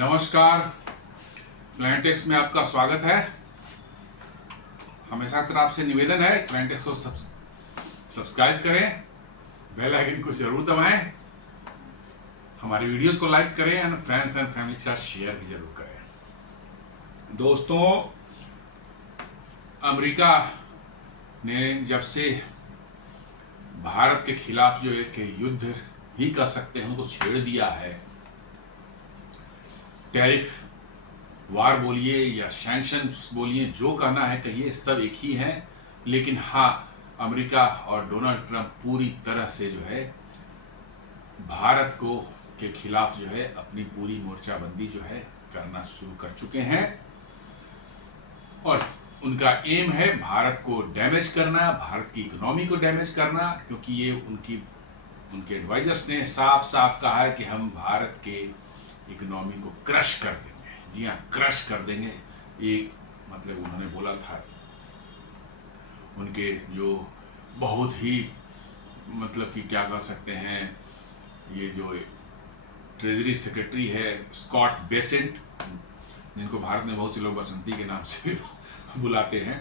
नमस्कार। प्लानिटेक्स में आपका स्वागत है। हमेशा की तरह आपसे निवेदन है, प्लानिटेक्स को सब्सक्राइब करें, बेल आइकन को जरूर दबाएं, हमारी वीडियोस को लाइक करें एंड फ्रेंड्स एंड फैमिली के साथ शेयर भी जरूर करें। दोस्तों, अमेरिका ने जब से भारत के खिलाफ जो एक युद्ध ही कर सकते हैं उनको छेड़ दिया है, टैरिफ वार बोलिए या सैंक्शंस बोलिए, जो कहना है कहिए, सब एक ही है। लेकिन हाँ, अमेरिका और डोनाल्ड ट्रंप पूरी तरह से जो है भारत को के खिलाफ जो है अपनी पूरी मोर्चाबंदी जो है करना शुरू कर चुके हैं और उनका एम है भारत को डैमेज करना, भारत की इकोनॉमी को डैमेज करना, क्योंकि ये उनके एडवाइजर्स ने साफ साफ कहा है कि हम भारत के इकोनॉमी को क्रश कर देंगे। जी हाँ, क्रश कर देंगे। ये मतलब उन्होंने बोला था। उनके जो बहुत ही मतलब कि क्या कह सकते हैं, ये जो ट्रेजरी सेक्रेटरी है स्कॉट बेसेंट, जिनको भारत में बहुत से लोग बसंती के नाम से बुलाते हैं,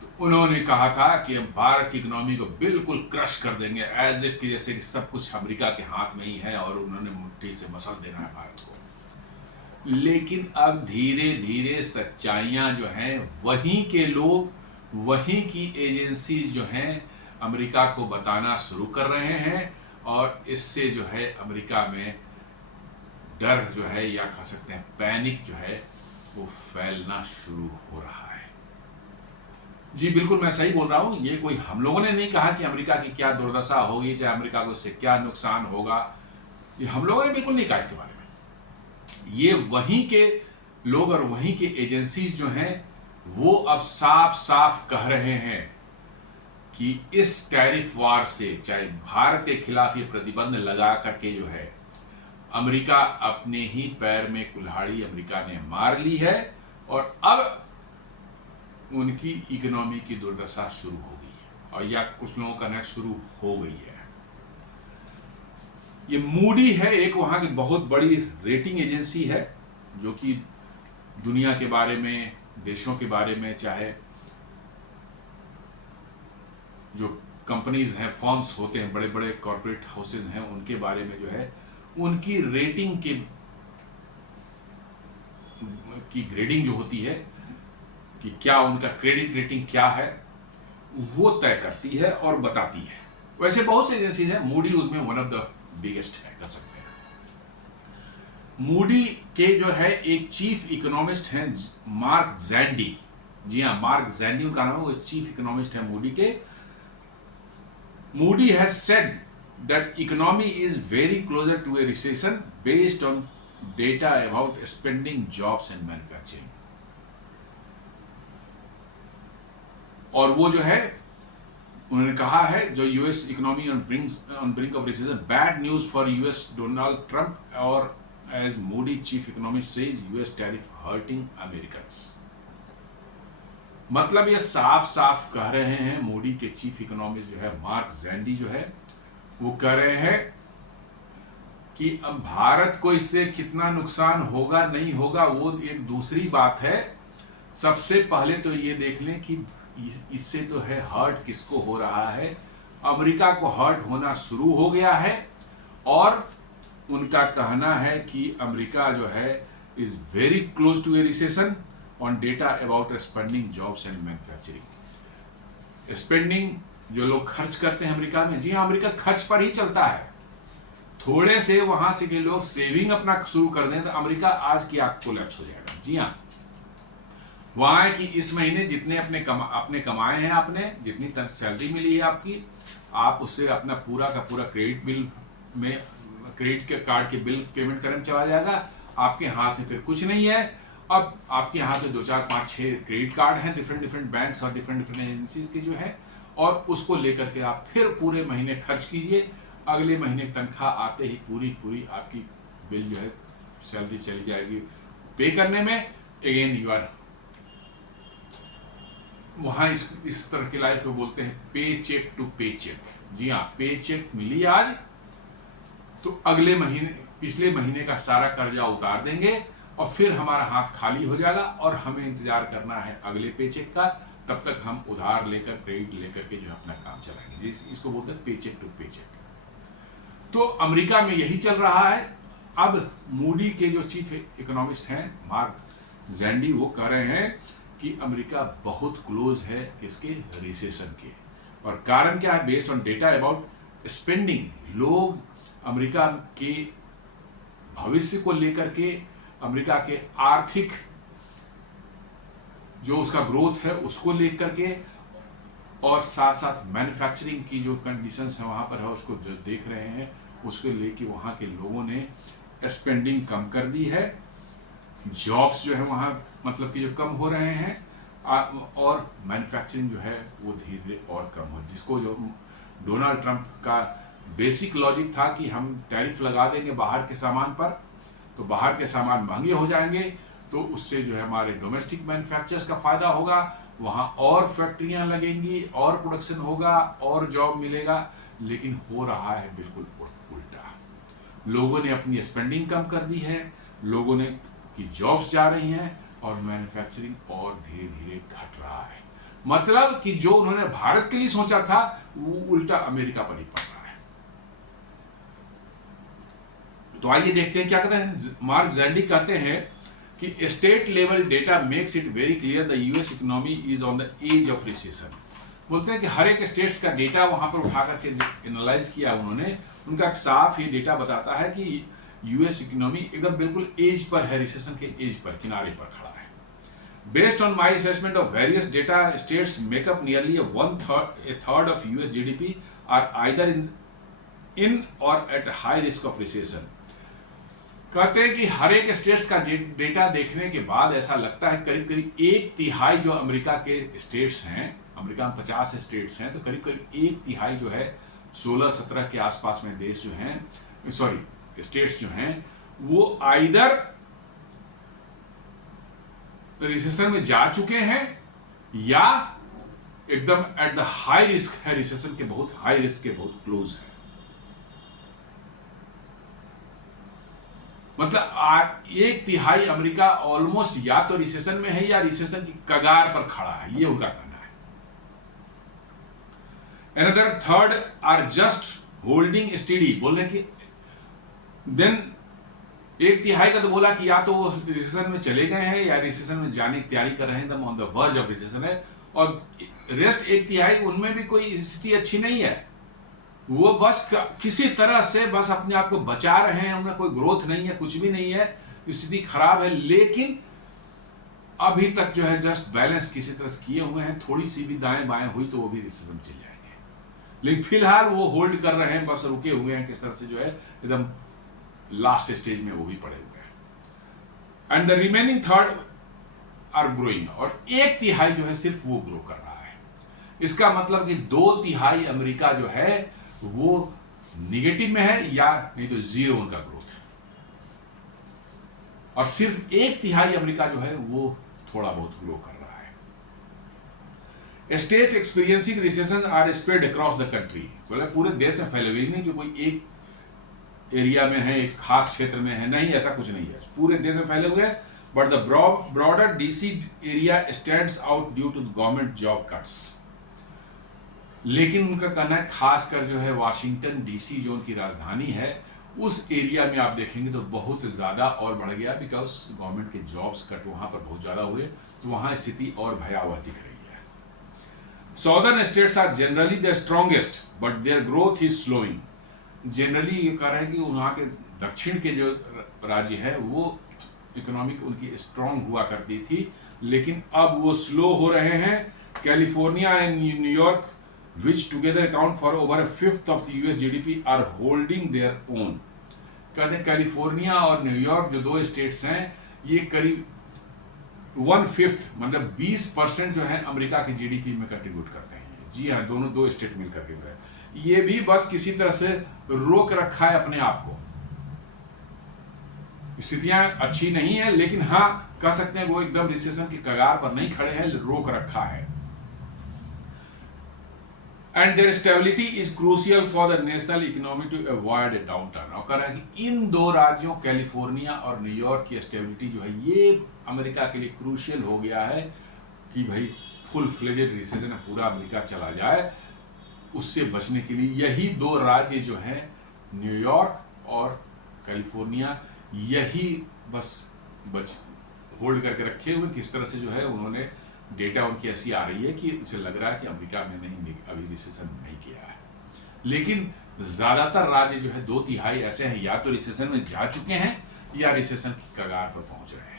तो उन्होंने कहा था कि हम भारत की इकोनॉमी को बिल्कुल क्रश कर देंगे, एज इफ कि जैसे कि सब कुछ अमेरिका के हाथ में ही है और उन्होंने मुट्ठी से मसल देना है भारत को। लेकिन अब धीरे धीरे सच्चाइयां जो हैं, वहीं के लोग, वहीं की एजेंसीज जो हैं अमेरिका को बताना शुरू कर रहे हैं और इससे जो है अमेरिका में डर जो है या कह सकते हैं पैनिक जो है वो फैलना शुरू हो रहा है। जी बिल्कुल, मैं सही बोल रहा हूँ। ये कोई हम लोगों ने नहीं कहा कि अमेरिका की क्या दुर्दशा होगी, चाहे अमेरिका को इससे क्या नुकसान होगा, ये हम लोगों ने बिल्कुल नहीं कहा इसके बारे में। ये वहीं के लोग और वहीं के एजेंसीज जो हैं वो अब साफ साफ कह रहे हैं कि इस टैरिफ वार से, चाहे भारत के खिलाफ ये प्रतिबंध लगा करके जो है अमेरिका अपने ही पैर में कुल्हाड़ी अमेरिका ने मार ली है और अब उनकी इकोनॉमी की दुर्दशा शुरू हो गई है, और या कुछ लोगों का कहना शुरू हो गई है। ये मूडी है, एक वहां की बहुत बड़ी रेटिंग एजेंसी है जो कि दुनिया के बारे में, देशों के बारे में, चाहे जो कंपनीज हैं, फर्म्स होते हैं, बड़े बड़े कॉर्पोरेट हाउसेज हैं, उनके बारे में जो है उनकी रेटिंग की ग्रेडिंग जो होती है कि क्या उनका क्रेडिट रेटिंग क्या है, वो तय करती है और बताती है। वैसे बहुत सी एजेंसीज हैं, मूडी उसमें वन ऑफ द बिगेस्ट है, कर सकते हैं। मूडी के जो है एक चीफ इकोनॉमिस्ट हैं मार्क जैंडी। जी हाँ, मार्क जैंडी उनका नाम है, वो चीफ इकोनॉमिस्ट है मूडी के। Moody has said that economy is very closer to a recession based on data about spending, jobs and manufacturing. और वो जो है उन्होंने कहा है जो US economy on brink of recession, bad news for US Donald Trump, और as Moody chief economist says US tariff hurting Americans. मतलब ये साफ साफ कह रहे हैं, मूडी के चीफ इकोनॉमिस्ट जो है मार्क जैंडी जो है वो कह रहे हैं कि अब भारत को इससे कितना नुकसान होगा नहीं होगा वो एक दूसरी बात है। सबसे पहले तो ये देख लें कि इससे तो है हर्ट किसको हो रहा है, अमेरिका को हर्ट होना शुरू हो गया है। और उनका कहना है कि अमेरिका जो है is very close to a recession on data about spending, jobs and manufacturing. Spending जो लोग खर्च करते हैं अमेरिका में, जी हाँ, अमेरिका खर्च पर ही चलता है। थोड़े से वहां से के लोग सेविंग अपना शुरू कर दें तो अमेरिका आज की आग कोलैप्स हो जाएगा। जी हाँ, वहां है कि इस महीने जितने अपने कमाए हैं, आपने जितनी सैलरी मिली है आपकी, आप उससे अपना पूरा का पूरा क्रेडिट बिल में, क्रेडिट के कार्ड के बिल पेमेंट करने चला जाएगा। आपके हाथ में फिर कुछ नहीं है। अब आपके हाथ में 2, 4, 5, 6 क्रेडिट कार्ड हैं डिफरेंट बैंक्स और डिफरेंट एजेंसीज के जो है, और उसको लेकर के आप फिर पूरे महीने खर्च कीजिए। अगले महीने तनख्वाह आते ही पूरी आपकी बिल जो है, सैलरी चली जाएगी पे करने में। अगेन यू आर वहां इस तरह की लाइफ को बोलते हैं पे चेक टू पे चेक। जी हाँ, पे चेक मिली आज तो अगले महीने पिछले महीने का सारा कर्जा उतार देंगे और फिर हमारा हाथ खाली हो जाएगा और हमें इंतजार करना है अगले पेचेक का। तब तक हम उधार लेकर, क्रेडिट लेकर के जो है अपना काम चलाएंगे। इसको बोलते हैं पेचेक टू पेचेक। तो अमेरिका में यही चल रहा है। अब मूडी के जो चीफ इकोनॉमिस्ट हैं मार्क जैंडी, वो कह रहे हैं कि अमेरिका बहुत क्लोज है किसके, रिसेशन के। और कारण क्या है? Based on data about spending, लोग अमेरिका के भविष्य को लेकर के, अमेरिका के आर्थिक जो उसका ग्रोथ है उसको लेकर के, और साथ साथ मैन्युफैक्चरिंग की जो कंडीशंस है वहाँ पर है उसको जो देख रहे हैं, उसको लेके वहाँ के लोगों ने स्पेंडिंग कम कर दी है। जॉब्स जो है वहाँ मतलब कि जो कम हो रहे हैं, और मैन्युफैक्चरिंग जो है वो धीरे धीरे और कम हो, जिसको जो डोनाल्ड ट्रंप का बेसिक लॉजिक था कि हम टैरिफ लगा देंगे बाहर के सामान पर, तो बाहर के सामान महंगे हो जाएंगे, तो उससे जो है हमारे डोमेस्टिक मैन्युफैक्चरर्स का फायदा होगा, वहाँ और फैक्ट्रियाँ लगेंगी और प्रोडक्शन होगा और जॉब मिलेगा। लेकिन हो रहा है बिल्कुल उल्टा। लोगों ने अपनी स्पेंडिंग कम कर दी है, लोगों ने की जॉब्स जा रही हैं और मैन्युफैक्चरिंग और धीरे धीरे घट रहा है। मतलब कि जो उन्होंने भारत के लिए सोचा था वो उल्टा अमेरिका पर ही पड़ रहा है। तो आइए देखते हैं क्या कहते हैं। मार्क जैंडी कहते हैं कि state level data makes it very clear the US economy is on the edge of recession. बोलते हैं कि हर एक स्टेट्स का डेटा वहां पर उठाकर एनालाइज किया उन्होंने, उनका एक साफ ये डेटा बताता है कि यूएस इकोनॉमी एकदम बिल्कुल एज पर है, रिसेशन के एज पर, किनारे पर खड़ा है। Based on my assessment of various data, states makeup nearly a third of US GDP are either in or at high risk of recession। कहते हैं कि हर एक स्टेट्स का डेटा देखने के बाद ऐसा लगता है करीब करीब एक तिहाई जो अमेरिका के स्टेट्स हैं, अमेरिका में 50 स्टेट्स हैं, तो करीब करीब एक तिहाई जो है 16-17 के आसपास में देश जो हैं, स्टेट्स जो हैं, वो आइदर रिसेशन में जा चुके हैं या एकदम एट द हाई रिस्क है, रिसेशन के बहुत हाई रिस्क के बहुत क्लोज है। मतलब एक तिहाई अमेरिका ऑलमोस्ट या तो रिसेशन में है या रिसेशन की कगार पर खड़ा है, ये उनका कहना है। Another third are just holding steady, बोलने की देन एक तिहाई का तो बोला कि या तो वो रिसेशन में चले गए हैं या रिसेशन में जाने की तैयारी कर रहे हैं, एकदम on the verge of recession है। और रेस्ट एक तिहाई उनमें भी कोई स्थिति अच्छी नहीं है, वो बस किसी तरह से बस अपने आप को बचा रहे हैं, उनमें कोई ग्रोथ नहीं है, कुछ भी नहीं है, स्थिति खराब है, लेकिन अभी तक जो है जस्ट बैलेंस किसी तरह से किए हुए हैं। थोड़ी सी भी दाएं बाएं हुई तो वो भी रिसेशन चले जाएंगे, लेकिन फिलहाल वो होल्ड कर रहे हैं, बस रुके हुए हैं, किस तरह से जो है एकदम लास्ट स्टेज में वो भी पड़े हुए हैं। And the remaining third are growing, और एक तिहाई जो है सिर्फ वो ग्रो कर रहा है। इसका मतलब कि 2 तिहाई अमेरिका जो है वो निगेटिव में है या नहीं तो जीरो उनका ग्रोथ है, और सिर्फ एक तिहाई अमेरिका जो है वो थोड़ा बहुत ग्रो कर रहा है। State experiencing recession are spread across the country, मतलब पूरे देश में फैले हुए, नहीं कि कोई एक एरिया में है, एक खास क्षेत्र में है, नहीं, ऐसा कुछ नहीं है, पूरे देश में फैले हुए हैं। But the broader DC area stands out due to government job cuts. लेकिन उनका कहना है खासकर जो है वाशिंगटन डीसी जो उनकी राजधानी है, उस एरिया में आप देखेंगे तो बहुत ज़्यादा और बढ़ गया, बिकॉज गवर्नमेंट के जॉब्स कट वहाँ पर बहुत ज़्यादा हुए, तो वहाँ स्थिति और भयावह दिख रही है। Southern states are generally the strongest but their growth is slowing. Generally ये कह रहे हैं कि वहाँ के दक्षिण के जो राज्य है वो इकोनॉमिक उनकी स्ट्रॉन्ग हुआ करती थी, लेकिन अब वो स्लो हो रहे हैं। California and New York which together account for over a fifth of the US GDP are holding their own। कहते हैं कैलिफोर्निया और न्यूयॉर्क जो 2 स्टेट्स हैं, ये करीब 1/5 मतलब 20% जो है अमेरिका की जीडीपी में कंट्रीब्यूट करते हैं। जी हाँ, दोनों 2 स्टेट मिलकर के जो है ये भी बस किसी तरह से रोक रखा है अपने आप को। स्थितियां अच्छी नहीं है, लेकिन हाँ कह सकते हैं वो एकदम रिसेशन की कगार पर नहीं खड़े हैं, रोक रखा है। And their stability is crucial for the national economy to avoid a downturn. और कह रहा है कि इन दो राज्यों कैलिफोर्निया और न्यूयॉर्क की स्टेबिलिटी जो है ये अमेरिका के लिए क्रूशियल हो गया है कि भाई फुल फ्लेजेड रिसेशन में पूरा अमेरिका चला जाए, उससे बचने के लिए यही दो राज्य जो हैं न्यूयॉर्क और कैलिफोर्निया, यही बस होल्ड करके रखे हुए। किस तरह से जो है उन्होंने डेटा उनकी ऐसी आ रही है कि उसे लग रहा है कि अमेरिका में नहीं अभी रिसेशन नहीं किया है, लेकिन ज़्यादातर राज्य जो है 2/3 ऐसे हैं या तो रिसेशन में जा चुके हैं या रिसेशन की कगार पर पहुंच रहे हैं।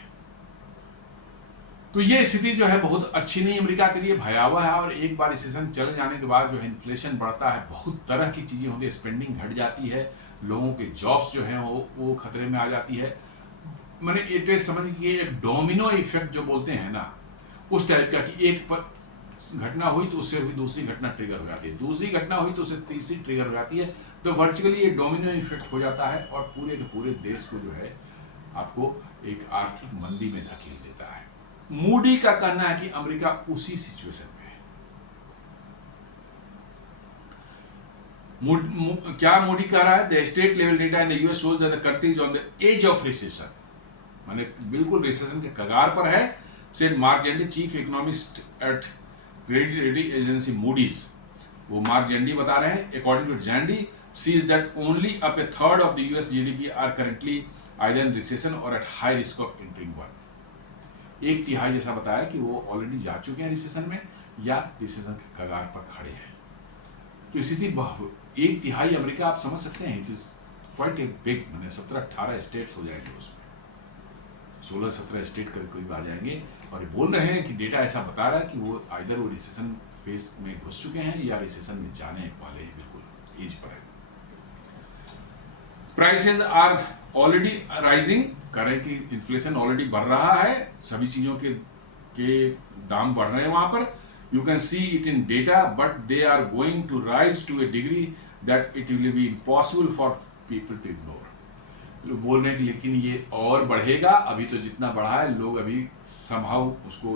तो ये स्थिति जो है बहुत अच्छी नहीं अमेरिका के लिए, भयावह है। और एक बार रिसेशन चले जाने के बाद जो है इन्फ्लेशन बढ़ता है, बहुत तरह की चीज़ें होती है, स्पेंडिंग घट जाती है, लोगों के जॉब्स जो हैं वो खतरे में आ जाती है। मैंने ये समझ कि एक डोमिनो इफेक्ट जो बोलते हैं ना, उस टाइप का कि एक घटना हुई तो उससे हुई दूसरी घटना ट्रिगर हो जाती है, दूसरी घटना हुई तो उससे तीसरी ट्रिगर हो जाती है। तो वर्चुअली ये डोमिनो इफेक्ट हो जाता है और पूरे के पूरे देश को जो है आपको एक आर्थिक मंदी में धकेल देता है। मूडी का कहना है कि अमेरिका उसी सिचुएशन में है। क्या मूडी कह रहा है? The state level data in the US shows that the country is on the edge of recession, माने बिल्कुल रिसेशन के कगार पर है। Said Mark Zandi, chief economist at credit rating agency Moody's, वो मार्क जेंडी बता रहे हैं, according to Zandi sees that only up a third of the US GDP are currently either in recession or at high risk of entering one. 1/3 जैसा बताया कि वो already जा चुके हैं रिसेशन में या रिसेशन के कगार पर खड़े हैं। तो स्थिति 1/3 अमेरिका आप समझ सकते हैं, it is quite a big, मैंने 17-18 स्टेट्स हो जाएंगे, उसमें 16-17 स्टेट करीब आ जाएंगे। और ये बोल रहे हैं कि डेटा ऐसा बता रहा है कि वो आइदर वो रिसेशन फेज में घुस चुके हैं या रिसेशन में जाने वाले हैं, बिल्कुल एज पर है। प्राइसेस आर ऑलरेडी राइजिंग, कह रहे हैं कि इन्फ्लेशन ऑलरेडी बढ़ रहा है, सभी चीजों के दाम बढ़ रहे हैं वहां पर। You can see it in data but they are going to rise to a degree that it will be impossible for people to ignore. लोग बोल रहे हैं कि लेकिन ये और बढ़ेगा, अभी तो जितना बढ़ा है लोग अभी संभव उसको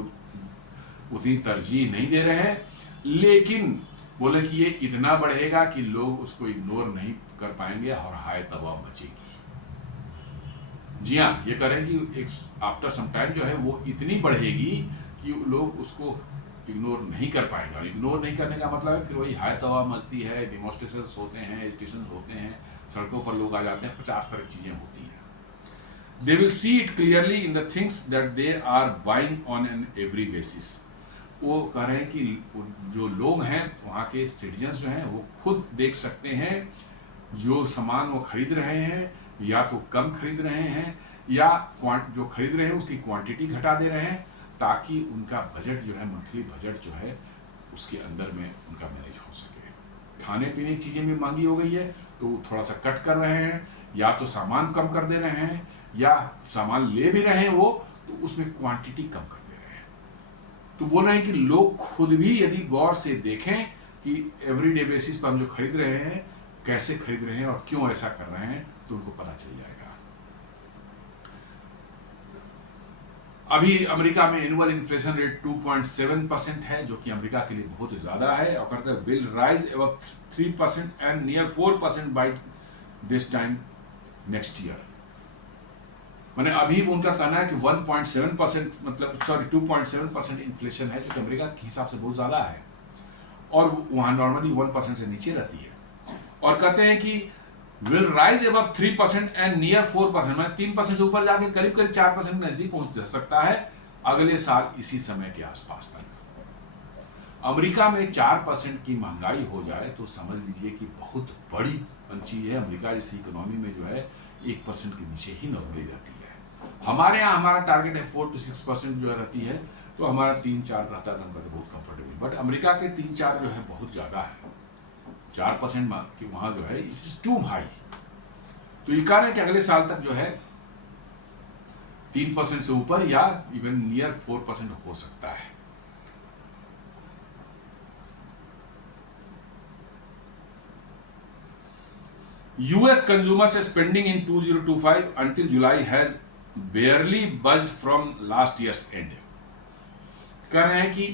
उतनी तरजीह नहीं दे रहे हैं, लेकिन बोले कि ये इतना बढ़ेगा कि लोग उसको इग्नोर नहीं कर पाएंगे और हाय तबाह मचेगी। जी हाँ, ये करें कि एक आफ्टर सम टाइम जो है वो इतनी बढ़ेगी कि लोग उसको इग्नोर नहीं कर पाएंगे। और इग्नोर नहीं करने का मतलब है फिर वही हाय तबाह मचती है, डिमॉन्स्ट्रेशंस होते हैं, स्टेशन होते हैं, सड़कों पर लोग आ जाते हैं, 50 तरह की चीजें होती हैं। They will see it clearly in the things that they are buying on an every basis. वो कह रहे हैं कि जो लोग हैं वहाँ के सिटीजन्स जो हैं वो खुद देख सकते हैं जो सामान वो खरीद रहे हैं, या तो कम खरीद रहे हैं या जो खरीद रहे हैं उसकी क्वांटिटी घटा दे रहे हैं, ताकि उनका बजट जो है, मंथली बजट जो है, उसके अंदर में उनका मैनेज हो सके। खाने पीने की चीज़ें भी महंगी हो गई है तो थोड़ा सा कट कर रहे हैं, या तो सामान कम कर दे रहे हैं, या सामान ले भी रहे हैं वो तो उसमें क्वांटिटी कम कर दे रहे हैं। तो बोल रहे हैं कि लोग खुद भी यदि गौर से देखें कि एवरीडे बेसिस पर हम जो खरीद रहे हैं कैसे खरीद रहे हैं और क्यों ऐसा कर रहे हैं, तो उनको पता चल जाएगा। अभी अमेरिका में एनुअल इन्फ्लेशन रेट 2.7% है, जो कि अमेरिका के लिए बहुत ज्यादा है। और कहते हैं will rise above 3% and near 4% by this time next year. मैंने अभी उनका कहना है कि 1.7% मतलब 2.7% इन्फ्लेशन है, जो कि अमेरिका के हिसाब से बहुत ज्यादा है, और वहां नॉर्मली 1% से नीचे रहती है। और कहते हैं कि will rise above 3% and near 4%, मतलब 3% से ऊपर जाके करीब 4% नजदीक पहुंच सकता है अगले साल इसी समय के आसपास तक। अमेरिका में 4% की महंगाई हो जाए तो समझ लीजिए कि बहुत बड़ी चीज है। अमेरिका जैसी इकोनॉमी में जो है 1% के नीचे ही नॉर्मली रहती है। हमारे यहाँ हमारा टारगेट है 4 to 6% जो है रहती है, तो हमारा 3-4 रहता है, तो बहुत कंफर्टेबल। बट अमेरिका के 3-4 जो है बहुत ज्यादा है, 4% की वहां जो है इट्स टू हाई। तो ये कह रहे हैं कि अगले साल तक जो है 3% से ऊपर या इवन नियर 4% हो सकता है। US consumers spending in 2025 until July has barely budged from last year's end। कह रहे हैं कि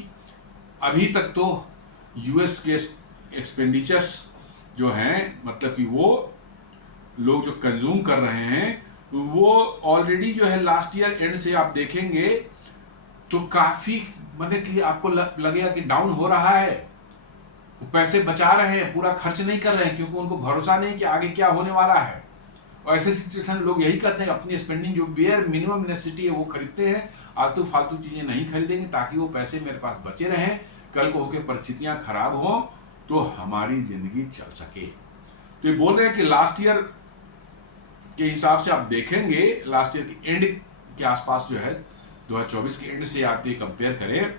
अभी तक तो यूएस के एक्सपेंडिचर्स जो हैं, मतलब कि वो लोग जो कंज्यूम कर रहे हैं वो ऑलरेडी जो है लास्ट ईयर एंड से आप देखेंगे तो काफी, मतलब कि आपको लगेगा कि डाउन हो रहा है। वो पैसे बचा रहे हैं, पूरा खर्च नहीं कर रहे हैं, क्योंकि उनको भरोसा नहीं कि आगे क्या होने वाला है। और ऐसे सिचुएशन लोग यही करते हैं, अपनी स्पेंडिंग जो बेयर मिनिमम नेसेसिटी है वो खरीदते हैं, आलतू फालतू चीजें नहीं खरीदेंगे ताकि वो पैसे मेरे पास बचे रहें, कल को होकर परिस्थितियां खराब हो तो हमारी जिंदगी चल सके। तो ये बोल रहे हैं कि लास्ट ईयर के हिसाब से आप देखेंगे, लास्ट ईयर के एंड के आसपास जो है 2024 के एंड से आप ये कंपेयर करें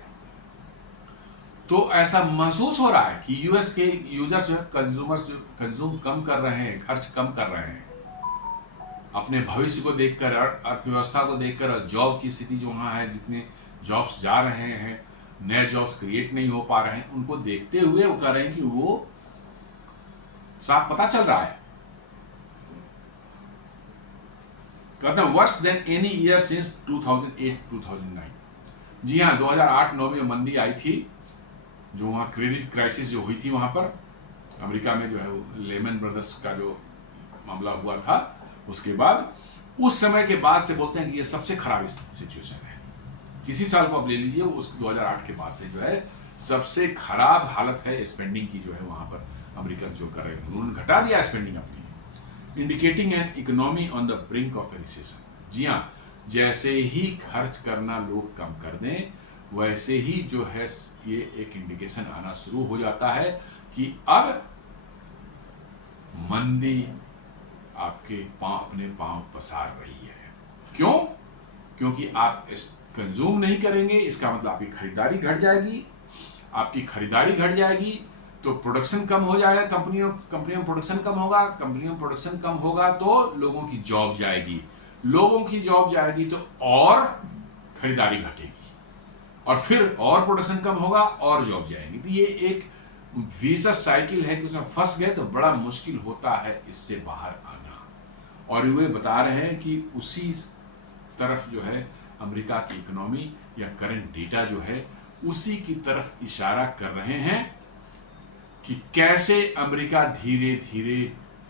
तो ऐसा महसूस हो रहा है कि यूएस के यूजर्स जो है, कंज्यूमर्स जो कंज्यूम कम कर रहे हैं, खर्च कम कर रहे हैं, अपने भविष्य को देखकर, अर्थव्यवस्था को देखकर, और जॉब की स्थिति जो वहाँ है, जितने जॉब्स जा रहे हैं, नए जॉब्स क्रिएट नहीं हो पा रहे हैं, उनको देखते हुए वो कह रहे हैं कि वो साफ पता चल रहा है, कहते हैं worse than any year since 2008-2009। जी हाँ, 2008-9 में मंदी आई थी, जो वहाँ क्रेडिट क्राइसिस जो हुई थी वहाँ पर अमेरिका में, जो है वो लेमन ब्रदर्स का जो मामला हुआ था, उसके बाद उस समय के बाद से बोलते हैं कि ये सबसे खराब सिचुएशन है। किसी साल को आप ले लीजिए, उस 2008 के बाद से जो है सबसे खराब हालत है स्पेंडिंग की, जो है वहाँ पर अमेरिकन जो कर रहे हैं, उन्होंने घटा दिया स्पेंडिंग अपनी, indicating an economy on the brink of a recession. जी हाँ, जैसे ही खर्च करना लोग कम कर दें, वैसे ही जो है ये एक इंडिकेशन आना शुरू हो जाता है कि अब मंदी आपके अपने पांव पसार रही है। क्यों? क्योंकि आप कंज्यूम नहीं करेंगे, इसका मतलब आपकी खरीदारी घट जाएगी, आपकी खरीदारी घट जाएगी तो प्रोडक्शन कम हो जाएगा, कंपनियों में प्रोडक्शन कम होगा, कंपनियों में प्रोडक्शन कम होगा तो लोगों की जॉब जाएगी, लोगों की जॉब जाएगी तो और खरीदारी घटेगी, और फिर और प्रोडक्शन कम होगा और जॉब जाएगी। तो ये एक विशेष साइकिल है कि उसमें फंस गए तो बड़ा मुश्किल होता है इससे बाहर आना। और वे बता रहे हैं कि उसी तरफ जो है अमेरिका की इकोनॉमी या करंट डेटा जो है उसी की तरफ इशारा कर रहे हैं कि कैसे अमेरिका धीरे धीरे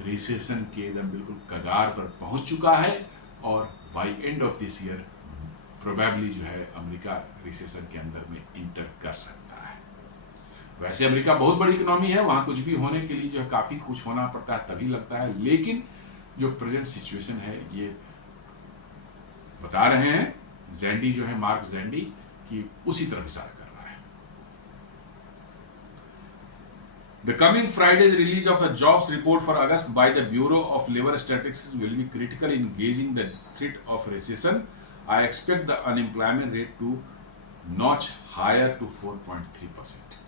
रिसेशन के एकदम बिल्कुल कगार पर पहुंच चुका है, और by end of this year probably जो है अमेरिका रिसेशन के अंदर में इंटर कर सकता है। वैसे अमेरिका बहुत बड़ी इकोनॉमी है, वहां कुछ भी होने के लिए जो है काफी कुछ होना पड़ता है तभी लगता है, लेकिन जो प्रेजेंट सिचुएशन है ये बता रहे हैं जैंडी जो है, मार्क जैंडी, कि उसी तरफ इशारा कर रहा है। The coming Friday's release of a jobs report for August by the Bureau of Labor Statistics will be critical in gauging the threat of recession. I expect the unemployment rate to notch higher to 4.3%.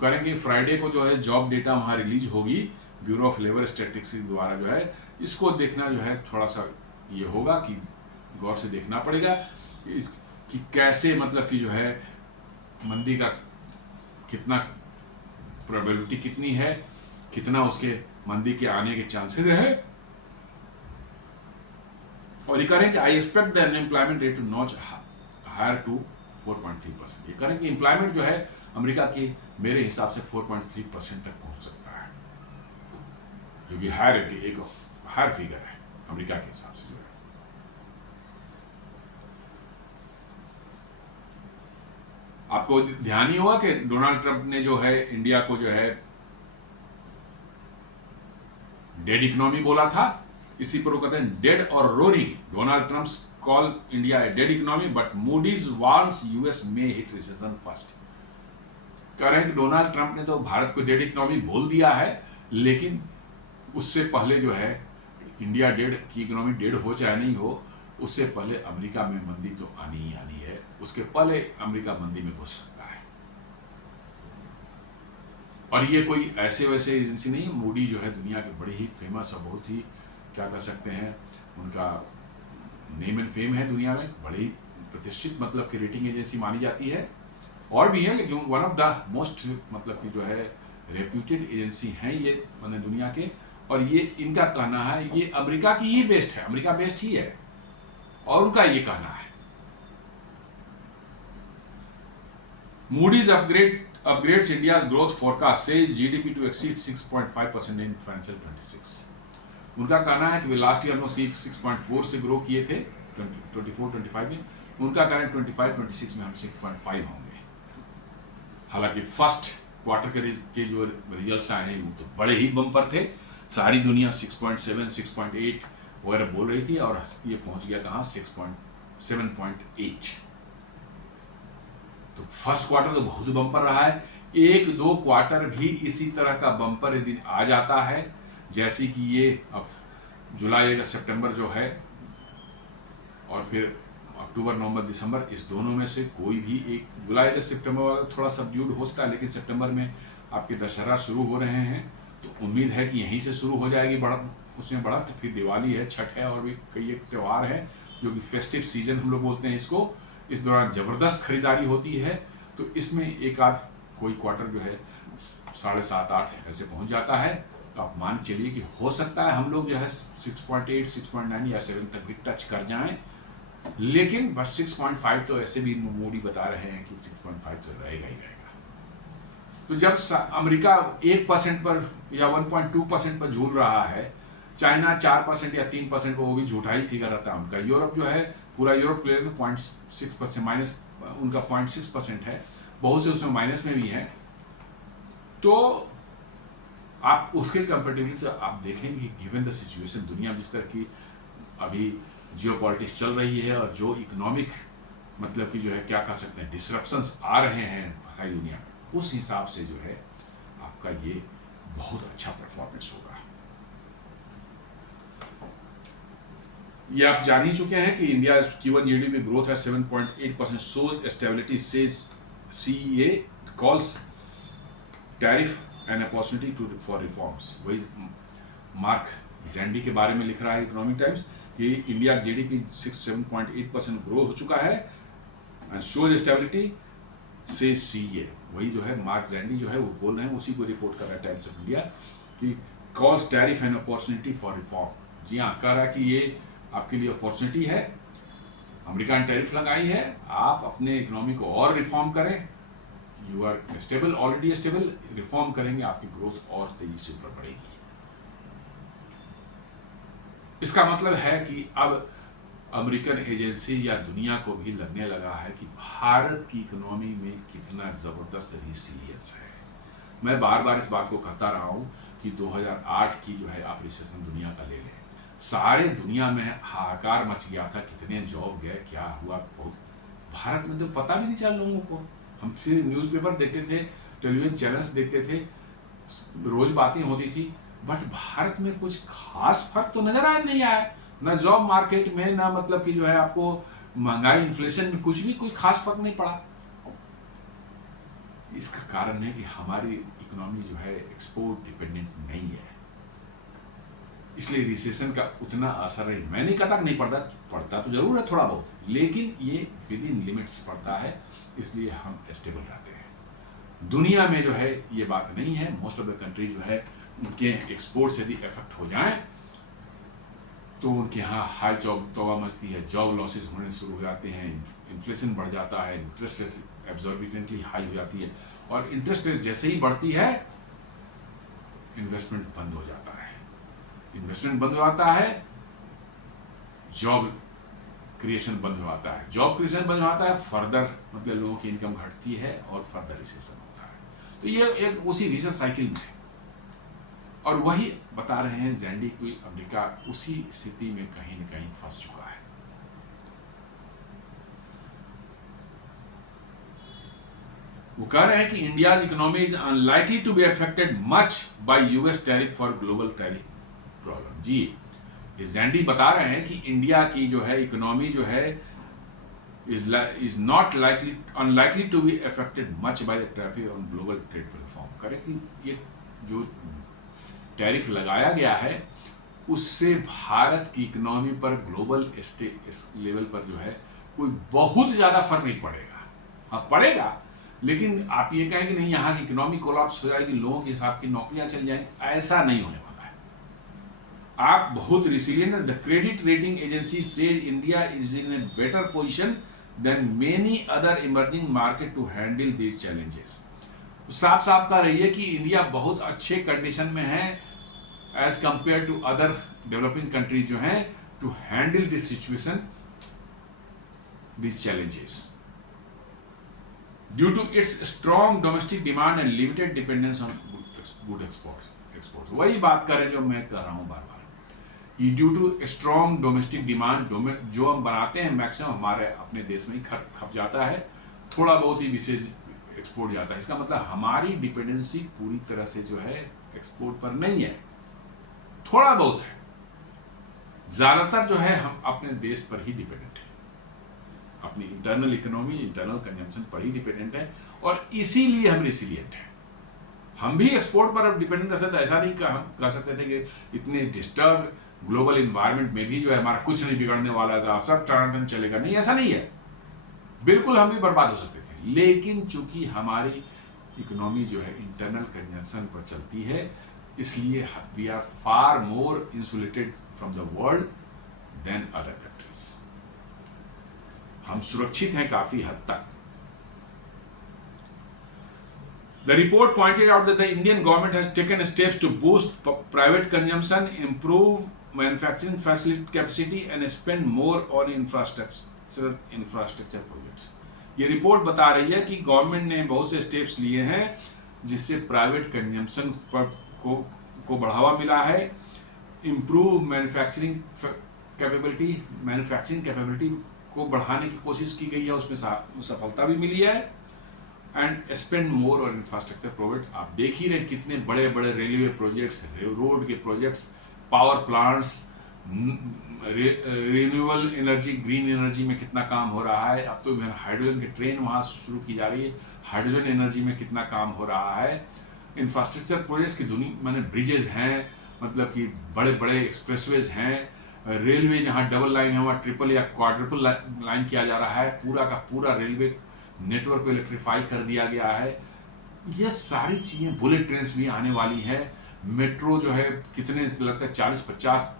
करेंगे Friday को जो है job data वहाँ release होगी bureau of labour statistics द्वारा, जो है इसको देखना जो है थोड़ा सा ये होगा कि गौर से देखना पड़ेगा कि कैसे, मतलब कि जो है मंदी का कितना प्रोबेबिलिटी कितनी है, कितना उसके मंदी के आने के चांसेस है। और ये करें कि I expect the unemployment rate to notch higher to 4.3%। ये करें कि एम्प्लॉयमेंट जो है अमेरिका के मेरे हिसाब से 4.3% तक पहुंच सकता है, जो कि एक हायर फिगर है अमेरिका के हिसाब से। जो है आपको ध्यान ही होगा कि डोनाल्ड ट्रंप ने जो है इंडिया को जो है डेड इकोनॉमी बोला था, इसी पर वो कहते हैं डेड और roaring. Donald Trump call India a dead economy but Moody's warns US में हिट रिसेशन फर्स्ट। कह रहे हैं कि डोनाल्ड ट्रंप ने तो भारत को डेड इकोनॉमी बोल दिया है, लेकिन उससे पहले जो है इंडिया डेड की इकोनॉमी डेड हो चाहे नहीं हो, उससे पहले अमेरिका में मंदी तो आनी ही आनी है, उसके पहले अमेरिका मंदी में घुस सकता है। और ये कोई ऐसे वैसे एजेंसी नहीं, मूडी जो है दुनिया की बड़ी ही फेमस और बहुत ही क्या कह सकते हैं, उनका नेम एंड फेम है दुनिया में, बड़ी प्रतिष्ठित मतलब की रेटिंग एजेंसी मानी जाती है। और भी है, लेकिन वन ऑफ द मोस्ट मतलब की जो है रेप्यूटेड एजेंसी हैं ये मतलब दुनिया के। और ये इनका कहना है ये अमेरिका की ही बेस्ड है, अमेरिका बेस्ड ही है, और उनका ये कहना है। Moody's upgrades India's growth forecast, says GDP to exceed 6.5% in financial 26. उनका कहना है कि वे लास्ट ईयर में 6.4 से ग्रो किए थे 24-25 में, उनका कहना है 25-26 में हम 6.5 होंगे। हालांकि फर्स्ट क्वार्टर के जो रिजल्ट्स आए हैं वो तो बड़े ही बम्पर थे, सारी दुनिया 6.7, 6.8 वगैरह बोल रही थी और ये पहुंच गया कहाँ 7.8। तो फर्स्ट क्वार्टर तो बहुत बम्पर रहा है। एक दो क्वार्टर भी इसी तरह का बम्पर यदि आ जाता है, जैसे कि ये अब जुलाई अगस्त सितंबर जो है और फिर अक्टूबर नवंबर दिसंबर, इस दोनों में से कोई भी एक, जुलाई अगस्त सितंबर वाला थोड़ा सबड्यूड हो सकता है, लेकिन सितंबर में आपके दशहरा शुरू हो रहे हैं तो उम्मीद है कि यहीं से शुरू हो जाएगी बढ़त, उसमें बढ़त। फिर दिवाली है, छठ है और भी कई एक त्यौहार है जो कि फेस्टिव सीजन हम लोग बोलते हैं इसको। इस दौरान ज़बरदस्त खरीदारी होती है, तो इसमें एक आध कोई क्वार्टर जो है 7.5-8 ऐसे पहुंच जाता है। तो आप मान चलिए कि हो सकता है हम लोग जो है 6.8, 6.9 या 7 तक भी टच कर जाएं, लेकिन बस 6.5 तो ऐसे भी मोदी बता रहे हैं कि 6.5 तो रहेगा ही रहेगा। तो जब अमेरिका 1% पर या 1.2% पर झूल रहा है, चाइना 4% या 3% पर, वो भी झूठा ही फिगर रहता है उनका। यूरोप जो है, पूरा यूरोप क्लियर में 0.6% माइनस, उनका 0.6% है, बहुत से उसमें माइनस में भी है। तो आप उसके कंपेरेटिवली तो आप देखेंगे गिवन द सिचुएशन, दुनिया में जिस तरह की अभी जियोपॉलिटिक्स चल रही है और जो इकोनॉमिक मतलब कि जो है क्या कह सकते हैं डिसरप्शंस आ रहे हैं सारी दुनिया में, उस हिसाब से जो है आपका ये बहुत अच्छा परफॉर्मेंस होगा। ये आप जान ही चुके हैं कि इंडिया Q1 GDP ग्रोथ है 7.8%, shows stability, says CEA, calls tariff an opportunity for reforms। वही मार्क जैंडी के बारे में लिख रहा है इकोनॉमिक टाइम्स कि इंडिया GDP 7.8% ग्रो हो चुका है and shows stability, says CEA। वही जो है मार्क जैंडी जो है वो बोल रहे हैं, उसी को रिपोर्ट कर रहा है टाइम्स ऑफ इंडिया कि calls tariff an opportunity for reform. जी हाँ, कह रहा है कि ये आपके लिए अपॉर्चुनिटी है, अमेरिका ने टैरिफ लगाई है, आप अपने इकोनॉमी को और रिफॉर्म करें, you are stable, already stable, reform करेंगे आपकी ग्रोथ और तेजी से ऊपर बढ़ेगी। इसका मतलब है कि अब अमेरिकन एजेंसी या दुनिया को भी लगने लगा है कि भारत की इकोनॉमी में कितना जबरदस्त रिसिलियंस है। मैं बार बार इस बात को कहता रहा हूं कि 2008 की जो है आप रिसेशन दुनिया का ले लें, सारे दुनिया में हाहाकार मच गया था, कितने जॉब गए, क्या हुआ, भारत में तो पता भी नहीं चल लोगों को। हम फिर न्यूज़पेपर देखते थे, टेलीविजन चैनल्स देखते थे, रोज बातें होती थी, बट भारत में कुछ खास फर्क तो नजर आ नहीं आया, ना जॉब मार्केट में, ना मतलब कि जो है आपको महंगाई इन्फ्लेशन में कुछ भी कोई खास फर्क नहीं पड़ा। इसका कारण है कि हमारी इकोनॉमी जो है एक्सपोर्ट डिपेंडेंट नहीं है, इसलिए रिसेशन का उतना असर नहीं। मैं नहीं कहता कि नहीं पड़ता, पड़ता तो जरूर है थोड़ा बहुत, लेकिन ये विद इन लिमिट्स पड़ता है, इसलिए हम स्टेबल रहते हैं। दुनिया में जो है ये बात नहीं है। मोस्ट ऑफ द कंट्री जो है उनके एक्सपोर्ट से यदि इफेक्ट हो जाए तो उनके यहाँ हाई जॉब तोबा मचती है, जॉब लॉसेस होने शुरू हो जाते हैं, इन्फ्लेशन बढ़ जाता है, इंटरेस्ट रेट एब्जॉर्बिटेंटली हाई हो जाती है, और इंटरेस्ट रेट जैसे ही बढ़ती है इन्वेस्टमेंट बंद हो जाता है, इन्वेस्टमेंट बंद हो जाता है, जॉब क्रिएशन बंद हो जाता है, जॉब क्रिएशन बंद हो जाता है, फर्दर मतलब लोगों की इनकम घटती है और फर्दर रिसेशन होता है। तो ये एक उसी विशेष साइकिल में है, और वही बता रहे हैं जैंडी की अमेरिका उसी स्थिति में कहीं न कहीं फंस चुका है। वो कह रहे हैं कि India's economy is unlikely to be affected much by US tariff for global tariff problem. जी, ये जैंडी बता रहे हैं कि इंडिया की जो है इकोनॉमी जो है is not likely unlikely to be affected much by the tariff on global trade platform. करें कि ये जो टैरिफ लगाया गया है उससे भारत की इकोनॉमी पर ग्लोबल लेवल पर जो है कोई बहुत ज़्यादा फर्क नहीं पड़ेगा। हाँ पड़ेगा, लेकिन आप ये कहें कि नहीं यहाँ की इकोनॉमी कोलैप्स हो जाएगी, लोगों के हिसाब की नौकरियां चल जाएंगी, ऐसा नहीं होने वाला है। आप बहुत रिसिलिएंट हैं। The credit rating agency said India is in a better position than many other emerging market to handle these challenges. साफ साफ कह रही है कि इंडिया बहुत अच्छे कंडीशन में है as compare to other developing countries जो हैं to handle this situation, this challenges due to its strong domestic demand and limited dependence on good exports. वही बात करें जो मैं कर रहा हूं बार बार, ये due to strong domestic demand, जो हम बनाते हैं मैक्सिमम हमारे अपने देश में ही खप जाता है, थोड़ा बहुत ही विशेष एक्सपोर्ट जाता है। इसका मतलब हमारी डिपेंडेंसी पूरी तरह से जो है एक्सपोर्ट पर नहीं है, थोड़ा बहुत है, ज्यादातर जो है हम अपने देश पर ही डिपेंडेंट है, अपनी इंटरनल इकोनॉमी, इंटरनल कंजम्पशन पर ही डिपेंडेंट है, और इसीलिए हम रेसिलिएंट हैं। हम भी एक्सपोर्ट पर डिपेंडेंट रहते तो ऐसा नहीं हम कह सकते थे कि इतने डिस्टर्ब ग्लोबल इन्वायरमेंट में भी जो है हमारा कुछ नहीं बिगड़ने वाला था, सब टनाटन चलेगा, नहीं, ऐसा नहीं है, बिल्कुल हम भी बर्बाद हो सकते थे। लेकिन चूंकि हमारी इकोनॉमी जो है इंटरनल कंजम्पशन पर चलती है, इसलिए we are far more insulated from the world than other countries. हम सुरक्षित हैं काफी हद तक। The report pointed out that the Indian government has taken steps to boost private consumption, improve manufacturing facility capacity and spend more on infrastructure projects. ये report बता रही है कि गवर्नमेंट ने बहुत से स्टेप्स लिए हैं जिससे प्राइवेट कंजम्पशन को बढ़ावा मिला है, इम्प्रूव मैन्युफैक्चरिंग कैपेबिलिटी को बढ़ाने की कोशिश की गई है, उसमें सफलता भी मिली है, एंड स्पेंड मोर और इंफ्रास्ट्रक्चर प्रोजेक्ट। आप देख ही रहे कितने बड़े बड़े रेलवे प्रोजेक्ट्स, रोड के projects, power plants, renewable energy, green energy में कितना काम हो रहा है। अब तो हाइड्रोजन की ट्रेन वहाँ शुरू की जा रही है, हाइड्रोजन एनर्जी में कितना काम हो रहा है। इंफ्रास्ट्रक्चर प्रोजेक्ट्स की दुनिया, मैंने ब्रिजेज हैं, मतलब कि बड़े बड़े एक्सप्रेसवेज हैं, रेलवे जहाँ डबल लाइन है वहाँ ट्रिपल या क्वाड्रिपल लाइन किया जा रहा है, पूरा का पूरा रेलवे नेटवर्क को इलेक्ट्रीफाई कर दिया गया है। ये सारी चीज़ें, बुलेट ट्रेन भी आने वाली है, मेट्रो जो है कितने लगता है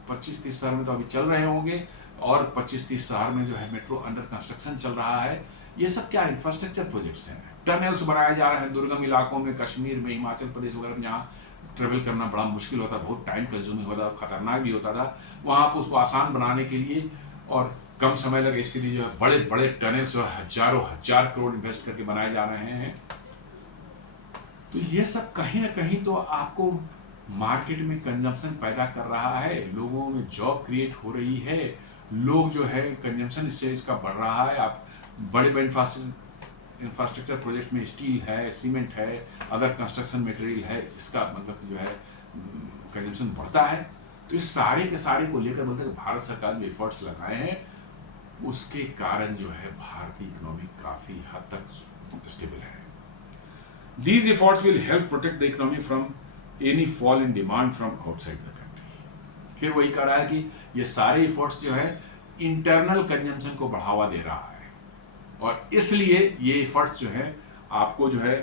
25-30 शहर में तो अभी चल रहे होंगे, और 25-30 शहर में जो है मेट्रो अंडर कंस्ट्रक्शन चल रहा है। ये सब क्या इंफ्रास्ट्रक्चर प्रोजेक्ट्स हैं। टनल्स बनाए जा रहे हैं दुर्गम इलाकों में, कश्मीर में, हिमाचल प्रदेश वगैरह में, जहाँ ट्रेवल करना बड़ा मुश्किल होता, बहुत टाइम कंज्यूमिंग होता, खतरनाक भी होता था, वहाँ पर उसको आसान बनाने के लिए और कम समय लगे इसके लिए जो है बड़े बड़े टनल्स जो हजारों हजार करोड़ इन्वेस्ट करके बनाए जा रहे हैं। तो ये सब कहीं ना कहीं तो आपको मार्केट में कंजम्पशन पैदा कर रहा है, लोगों में जॉब क्रिएट हो रही है, लोग जो है कंजम्पशन इससे इसका बढ़ रहा है। आप बड़े बड़े इंफ्रास्ट्रक्चर प्रोजेक्ट में स्टील है, सीमेंट है, अदर कंस्ट्रक्शन मटेरियल है, इसका मतलब जो है कंजम्पशन बढ़ता है। तो इस सारे के सारे को लेकर बोलते हैं भारत सरकार ने एफर्ट्स लगाए हैं, उसके कारण जो है भारतीय इकोनॉमी काफी हद तक स्टेबल है। These efforts will help protect the economy from any fall in demand from outside the country। फिर वही कह रहा है कि ये सारे एफर्ट्स जो है इंटरनल कंजम्पशन को बढ़ावा दे रहा है, और इसलिए ये एफर्ट्स जो है आपको जो है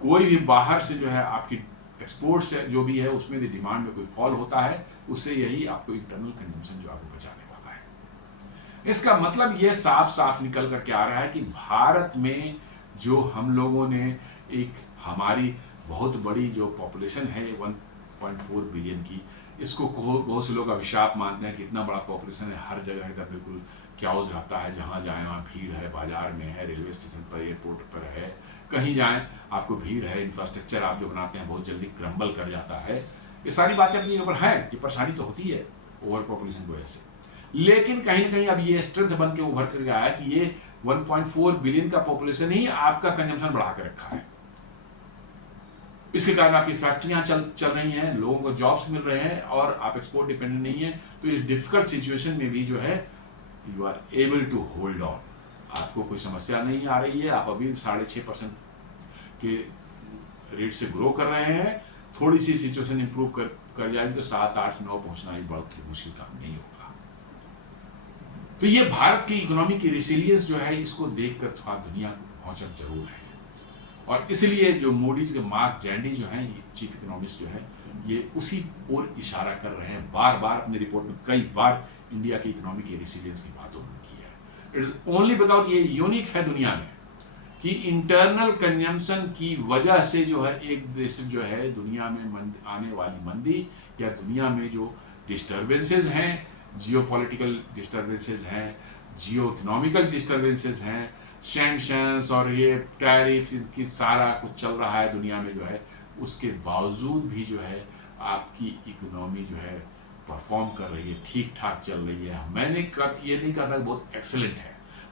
कोई भी बाहर से जो है आपकी एक्सपोर्ट से जो भी है उसमें भी डिमांड में कोई फॉल होता है, उससे यही आपको इंटरनल कंजम्पशन जो आपको बचाने वाला है। इसका मतलब ये साफ साफ निकल करके आ रहा है कि भारत में जो हम लोगों ने एक हमारी बहुत बड़ी जो पॉपुलेशन है 1.4 बिलियन की, इसको बहुत से लोग अभिशाप मानते हैं कि इतना बड़ा पॉपुलेशन है, हर जगह इधर बिल्कुल क्याउस रहता है, जहाँ जाएँ वहाँ भीड़ है, बाजार में है, रेलवे स्टेशन पर, एयरपोर्ट पर है, कहीं जाएँ आपको भीड़ है, इंफ्रास्ट्रक्चर आप जो बनाते हैं बहुत जल्दी क्रम्बल कर जाता है। ये सारी बातें अपनी जगह पर हैं, ये परेशानी तो होती है ओवर पॉपुलेशन की वजह से, लेकिन कहीं ना कहीं अब ये स्ट्रेंथ बन के उभर कर आया कि ये 1.4 बिलियन का पॉपुलेशन ही आपका कंजम्पशन बढ़ा के रखा है। इसके कारण आपकी फैक्ट्रियां चल रही हैं, लोगों को जॉब्स मिल रहे हैं, और आप एक्सपोर्ट डिपेंडेंट नहीं है। तो इस डिफिकल्ट सिचुएशन में भी जो है you are able to hold on, आपको कोई समस्या नहीं आ रही है, आप अभी 6.5% के रेट से ग्रो कर रहे हैं। थोड़ी सी सिचुएशन इंप्रूव कर जाएगी तो 7, 8, 9 पहुंचना ही बहुत मुश्किल काम नहीं होगा। तो ये भारत की इकोनॉमी की रेसिलियंस जो है, इसको देखकर थोड़ा दुनिया को भौचक जरूर है, और इसलिए जो मोडीज के मार्क जैंडी जो हैं, चीफ इकोनॉमिस्ट जो है, ये उसी ओर इशारा कर रहे हैं। बार बार अपनी रिपोर्ट में कई बार इंडिया की इकोनॉमी की रेसिलियंस की बात उन्होंने की है। इट इज ओनली बिकॉज ये यूनिक है दुनिया में कि इंटरनल कंजम्पशन की वजह से जो है एक देश जो है दुनिया में आने वाली मंदी या दुनिया में जो डिस्टर्बेंसेस हैं, जियोपॉलिटिकल डिस्टर्बेंसेस हैं, जियो इकोनॉमिकल डिस्टर्बेंसेस हैं, सैंक्शंस और ये टैरिफ्स, इसकी सारा कुछ चल रहा है दुनिया में जो है, उसके बावजूद भी जो है आपकी इकोनॉमी जो है परफॉर्म कर रही है, ठीक ठाक चल रही है। ये नहीं कहता बहुत एक्सेलेंट है,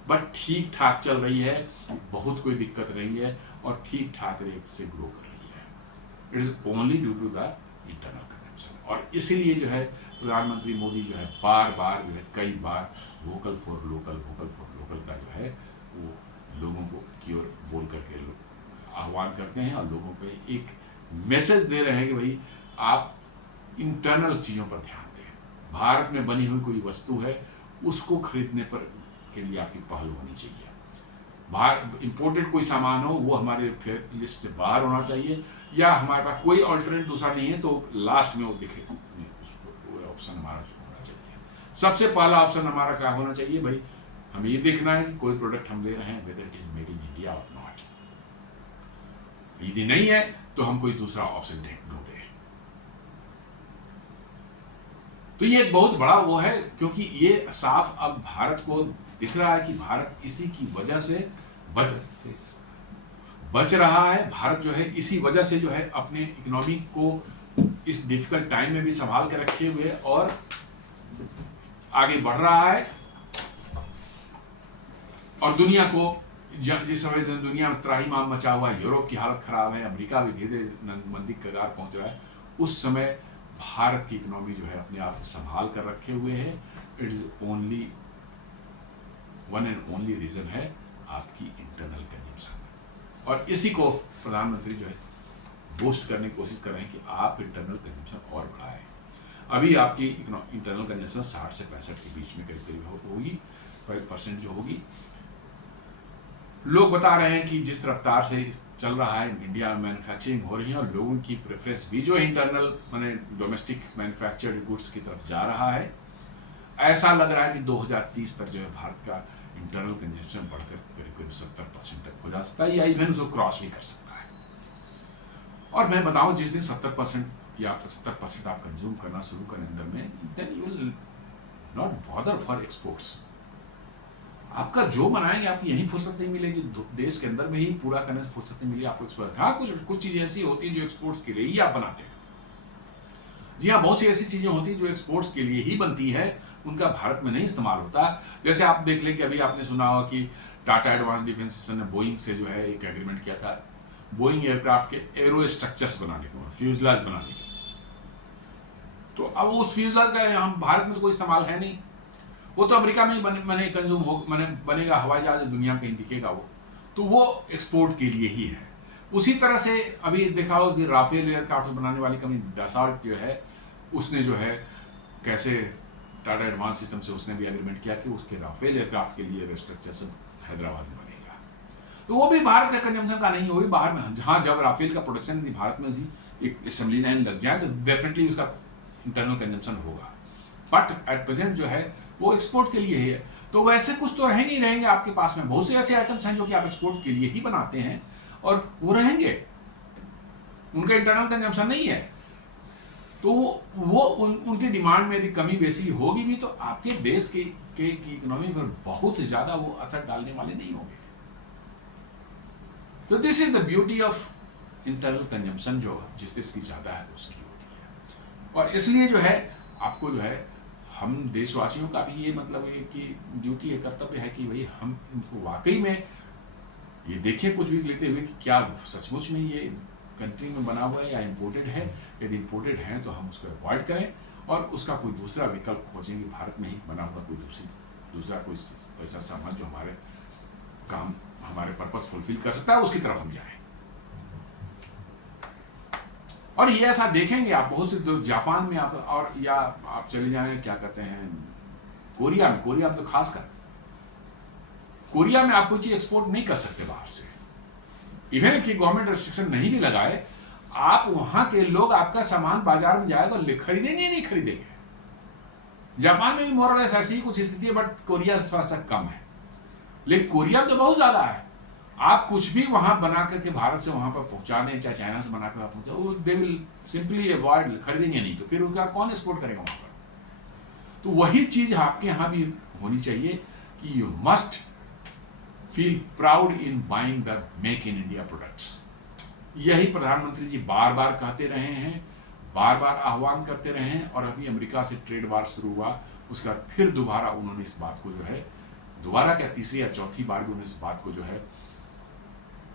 बट ठीक ठाक चल रही है, बहुत कोई दिक्कत नहीं है और ठीक ठाक रेट से ग्रो कर रही है। It is only due to the internal consumption. और इसीलिए जो है प्रधानमंत्री मोदी जो है बार बार जो है कई बार वोकल फॉर लोकल का जो है वो लोगों को की ओर बोल करके आह्वान करते हैं और लोगों पे एक मैसेज दे रहे हैं कि भाई आप इंटरनल चीज़ों पर ध्यान दें। भारत में बनी हुई कोई वस्तु है उसको खरीदने पर के लिए आपकी पहल होनी चाहिए। बाहर इंपोर्टेड कोई सामान हो वो हमारे लिस्ट से बाहर होना चाहिए, या हमारे पास कोई ऑल्टरनेट दूसरा नहीं है तो लास्ट में वो दिखे वो ऑप्शन हमारा होना चाहिए। सबसे पहला ऑप्शन हमारा क्या होना चाहिए भाई, हमें ये देखना है कि कोई प्रोडक्ट हम ले रहे हैं whether it is made in India और नॉट। यदि नहीं है तो हम कोई दूसरा ऑप्शन ढूंढे। तो ये एक बहुत बड़ा वो है, क्योंकि ये साफ अब भारत को दिख रहा है कि भारत इसी की वजह से बच रहा है। भारत जो है इसी वजह से जो है अपने इकोनॉमी को इस डिफिकल्ट टाइम में भी संभाल के रखे हुए और आगे बढ़ रहा है। और दुनिया को जिस समय से दुनिया में त्राहिमाम मचा हुआ है, यूरोप की हालत खराब है, अमेरिका भी धीरे धीरे मंदी के कगार पहुंच रहा है, उस समय भारत की इकोनॉमी जो है अपने आप को संभाल कर रखे हुए है। It is only one and only reason है आपकी इंटरनल कंजम्पशन। और इसी को प्रधानमंत्री जो है बूस्ट करने की कोशिश कर रहे हैं कि आप इंटरनल कंजम्पशन और बढ़ाएं। अभी आपकी इंटरनल कंजम्पशन 60 से 65 के बीच में करीब करीब होगी, 5% जो होगी। लोग बता रहे हैं कि जिस रफ्तार से चल रहा है इंडिया में मैन्युफैक्चरिंग हो रही है और लोगों की प्रेफरेंस भी जो इंटरनल माने डोमेस्टिक मैन्युफैक्चर्ड गुड्स की तरफ जा रहा है, ऐसा लग रहा है कि 2030 तक जो है भारत का इंटरनल कंजम्पशन बढ़कर करीब करीब 70% तक हो जा सकता है या इवन उसको क्रॉस भी कर सकता है। और मैं बताऊं जिस दिन 70% या 75% आप कंज्यूम करना शुरू करें अंदर में, then you will not bother for exports. आपका जो बनाएंगे आपकी यही फुर्सत नहीं मिलेगी, देश के अंदर में ही पूरा करने से फुर्सत नहीं मिलेगी आपको एक्सपोर्ट। हाँ, कुछ चीजें ऐसी होती हैं जो एक्सपोर्ट्स के लिए ही आप बनाते हैं। जी हाँ, बहुत सी ऐसी चीजें होती हैं जो एक्सपोर्ट्स के लिए ही बनती है, उनका भारत में नहीं इस्तेमाल होता। जैसे आप देख लें कि अभी आपने सुना होगा कि टाटा एडवांस डिफेंस सिस्टम ने बोइंग से जो है एक एग्रीमेंट किया था बोइंग एयरक्राफ्ट के एरो स्ट्रक्चर्स बनाने को, फ्यूजलाज बनाने के। तो अब उस फ्यूजलाज का हम भारत में तो कोई इस्तेमाल है नहीं, वो तो अमेरिका में ही कंज्यूम हो बनेगा, हवाई जहाज दुनिया में कहीं दिखेगा वो, तो वो एक्सपोर्ट के लिए ही है। उसी तरह से अभी देखा हो कि राफेल एयरक्राफ्ट बनाने वाली कंपनी डसाल्ट जो है उसने जो है कैसे टाटा एडवांस सिस्टम से उसने भी एग्रीमेंट किया कि उसके राफेल एयरक्राफ्ट के लिए स्ट्रक्चर सब हैदराबाद में बनेगा। तो वो भी भारत का कंजम्पशन का नहीं है, वो भी बाहर में, जहाँ जब राफेल का प्रोडक्शन भारत में ही एक असेंबली लाइन लग जाए तो डेफिनेटली उसका इंटरनल कंजम्पशन होगा। बट एट प्रेजेंट जो है वो एक्सपोर्ट के लिए ही है। तो वैसे कुछ तो रहेंगे आपके पास में, बहुत से ऐसे आइटम्स हैं जो कि आप एक्सपोर्ट के लिए ही बनाते हैं और वो रहेंगे, उनका इंटरनल कंजम्पशन नहीं है। तो वो उनकी डिमांड में यदि कमी बेसी होगी भी तो आपके देश की इकोनॉमी पर बहुत ज्यादा वो असर डालने वाले नहीं होंगे। तो this is the beauty of internal consumption, जो जिस देश की ज्यादा है उसकी होती है। और इसलिए जो है आपको जो है हम देशवासियों का भी ये मतलब है कि ड्यूटी है, कर्तव्य है कि भाई हम इनको वाकई में ये देखें कुछ भी लेते हुए कि क्या सचमुच में ये कंट्री में बना हुआ है या इम्पोर्टेड है। यदि इम्पोर्टेड है तो हम उसको अवॉइड करें और उसका कोई दूसरा विकल्प खोजेंगे, भारत में ही बना हुआ कोई दूसरा कोई ऐसा सामान जो हमारे काम हमारे पर्पस फुलफिल कर सकता है, उसकी तरफ हम जाएं। और ये ऐसा देखेंगे आप बहुत से जापान में आप, और या आप चले जाएं क्या कहते हैं कोरिया में तो खासकर कोरिया में आप कोई चीज एक्सपोर्ट नहीं कर सकते बाहर से, इवन इफ गवर्नमेंट रेस्ट्रिक्शन नहीं भी लगाए, आप वहां के लोग आपका सामान बाजार में जाएगा खरीदेंगे नहीं खरीदेंगे। जापान में भी मोरलेस ऐसी ही कुछ स्थिति है, बट कोरिया से थोड़ा सा कम है, लेकिन कोरिया में तो बहुत ज्यादा है। आप कुछ भी वहां बना करके भारत से वहां पर पहुंचा दें, चाहे चाइना से बना कर आप पहुंचा, वो दे विल सिंपली अवॉइड, खरीदेंगे नहीं, तो फिर उनका कौन एक्सपोर्ट करेगा वहां पर। तो वही चीज आपके यहाँ भी होनी चाहिए कि you must feel proud in buying the make in India products. यही प्रधानमंत्री जी बार बार कहते रहे हैं, बार बार आह्वान करते रहे हैं, और अभी अमेरिका से ट्रेड वार शुरू हुआ, उसके बाद फिर दोबारा उन्होंने इस बात को जो है, दोबारा क्या तीसरी या चौथी बार भी उन्होंने इस बात को जो है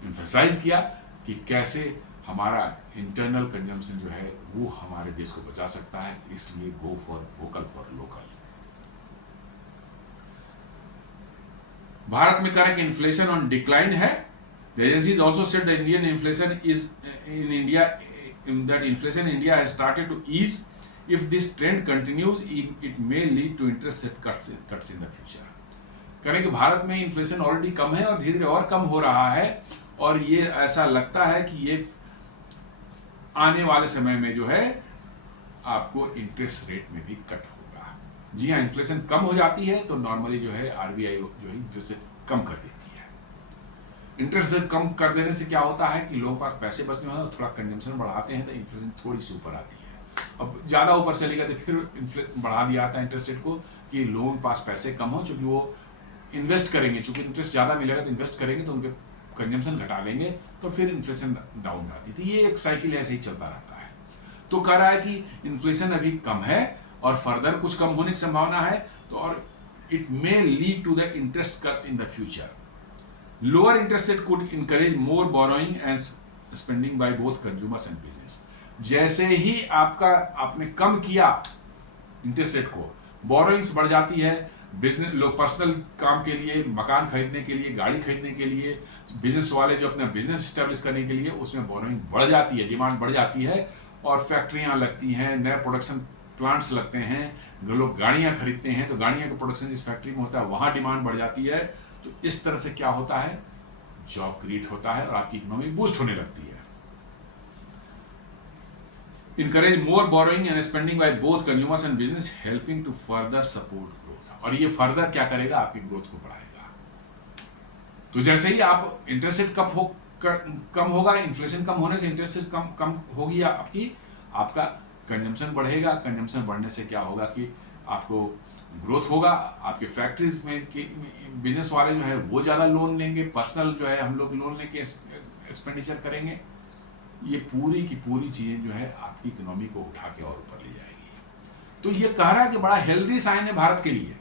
एम्फेसाइज किया कि कैसे हमारा इंटरनल कंजम्पशन जो है वो हमारे देश को बचा सकता है, इसलिए go for vocal for local. Bharat में करेंट इन्फ्लेशन ऑन डिक्लाइन है। The agencies also said the Indian inflation is in India, that inflation in India has started to ease. If this trend continues, it may lead to interest rate cuts in the future. करें कि भारत में inflation already कम है और धीरे धीरे और कम हो रहा है, और ये ऐसा लगता है कि ये आने वाले समय में जो है आपको इंटरेस्ट रेट में भी कट होगा। जी हाँ, इन्फ्लेशन कम हो जाती है तो नॉर्मली जो है आरबीआई जो है इंटरेस्ट रेट कम कर देती है। इंटरेस्ट रेट कम कर देने से क्या होता है कि लोगों के पास पैसे बचने होते हैं, थोड़ा कंजम्पशन बढ़ाते हैं तो इन्फ्लेशन थोड़ी सी ऊपर आती है। अब ज़्यादा ऊपर चलेगा तो फिर बढ़ा दिया जाता है इंटरेस्ट रेट को कि लोगों के पास पैसे कम हो, चूंकि वो इन्वेस्ट करेंगे, चूंकि इंटरेस्ट ज़्यादा मिलेगा तो इन्वेस्ट करेंगे तो उनके कंजम्पशन घटा लेंगे, तो फिर इन्फ्लेशन डाउन आती है। तो ये एक साइकिल ऐसे ही चलता रहता है। तो कह रहा है कि इन्फ्लेशन अभी कम है और फर्दर कुछ कम होने की संभावना है, तो और it may lead to the interest cut in the future. Lower interest rate could encourage more borrowing and spending by both consumers and business. जैसे ही आपने कम किया इंटरेस्ट रेट को, बोरोइंग्स बढ़ जाती है, बिजनेस लोग पर्सनल काम के लिए, मकान खरीदने के लिए, गाड़ी खरीदने के लिए, बिजनेस वाले जो अपना बिजनेस स्टैब्लिश करने के लिए, उसमें बोरोइंग बढ़ जाती है, डिमांड बढ़ जाती है, और फैक्ट्रियां लगती हैं, नए प्रोडक्शन प्लांट्स लगते हैं, लोग गाड़ियां खरीदते हैं, तो गाड़ियां का प्रोडक्शन जिस फैक्ट्री में होता है वहां डिमांड बढ़ जाती है। तो इस तरह से क्या होता है, जॉब क्रिएट होता है और आपकी इकोनॉमी बूस्ट होने लगती है। Encourage more borrowing and spending by both consumers and business, helping to further support growth. और ये फर्दर क्या करेगा, आपकी ग्रोथ को बढ़ाएगा। तो जैसे ही आप इंटरेस्ट रेट कम होगा, इन्फ्लेशन कम होने से इंटरेस्ट रेट कम होगी आपका कंजम्पशन बढ़ेगा। कंजम्पशन बढ़ने से क्या होगा कि आपको ग्रोथ होगा, आपके फैक्ट्रीज में बिजनेस वाले जो है वो ज़्यादा लोन लेंगे, पर्सनल जो है हम लोग लोन लेके एक्सपेंडिचर करेंगे। ये पूरी की पूरी चीज़ें जो है आपकी इकोनॉमी को उठा के और ऊपर ले जाएगी। तो ये कह रहा है कि बड़ा हेल्दी साइन है भारत के लिए।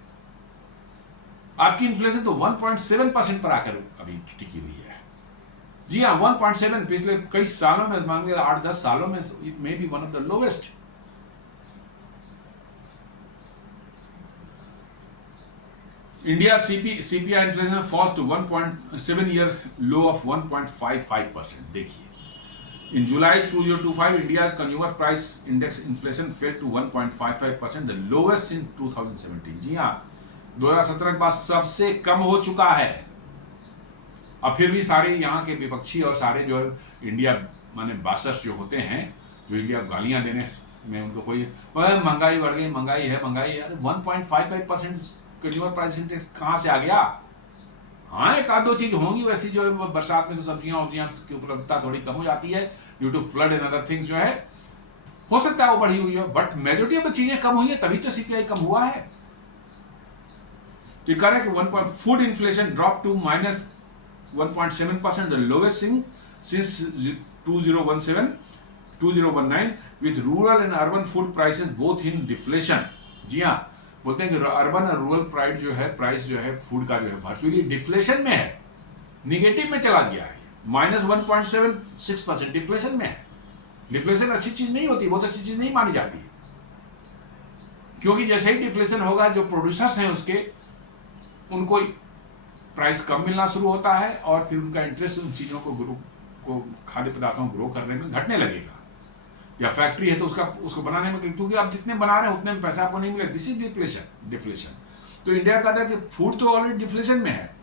आपकी इन्फ्लेशन तो 1.7% पर आकर अभी टिकी हुई है। जी हाँ, 1.7 पिछले कई सालों में, मान लीजिए 8-10 सालों में, it may be one of the lowest. India CPI inflation falls to 1.7 year low of 1.55%. देखिए, in July 2025, India's consumer price index inflation fell to 1.55%, the lowest since 2017. जी हाँ, 2017 के बाद सबसे कम हो चुका है। अब फिर भी सारे यहाँ के विपक्षी और सारे जो इंडिया माने बासर्स जो होते हैं, जो इंडिया गालियाँ देने में उनको कोई महंगाई बढ़ गई, महंगाई है, महंगाई है। 1.55% कंज्यूमर प्राइस इंडेक्स कहाँ से आ गया? हाँ, एक आध दो चीज होंगी वैसी, जो बरसात में तो सब्जियां की उपलब्धता थोड़ी कम हो जाती है due to flood and other things, जो है हो सकता है वो बढ़ी हुई हो, बट मेजोरिटी ऑफ चीजें कम हुई है, तभी तो सीपीआई कम हुआ है। तो ये कह रहा है कि food inflation drop to -1.7%, the lowest since 2019, with rural and urban food prices both in deflation. जी हाँ, बोलते हैं कि अर्बन और रूरल प्राइस जो है फूड का जो है वर्चुअली डिफ्लेशन में है, निगेटिव में चला गया है, -1.76% डिफ्लेशन में है। डिफ्लेशन अच्छी चीज नहीं होती, बहुत अच्छी चीज नहीं मानी जाती, क्योंकि जैसे ही डिफ्लेशन होगा, जो प्रोड्यूसर्स हैं उसके, उनको प्राइस कम मिलना शुरू होता है और फिर उनका इंटरेस्ट उन चीजों को खाद्य पदार्थों को ग्रो करने में घटने लगेगा। या फैक्ट्री है तो उसको बनाने में, क्योंकि आप जितने बना रहे हैं उतने में पैसा आपको नहीं मिलेगा। This is deflation. तो इंडिया कहता है कि फूड तो ऑलरेडी डिफ्लेशन में है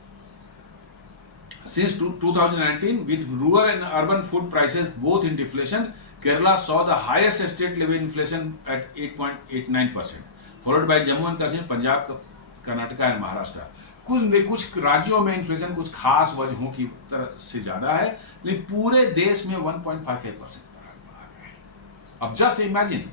since 2019, with rural and urban food prices both in deflation. Kerala saw the highest state level inflation eight 8.89%, followed by Jammu and Kashmir, Punjab, Karnataka and Maharashtra. कुछ राज्यों में इन्फ्लेशन कुछ खास वजहों की तरह से ज़्यादा है, लेकिन पूरे देश में 1.55% पर आ गया है। अब जस्ट इमेजिन,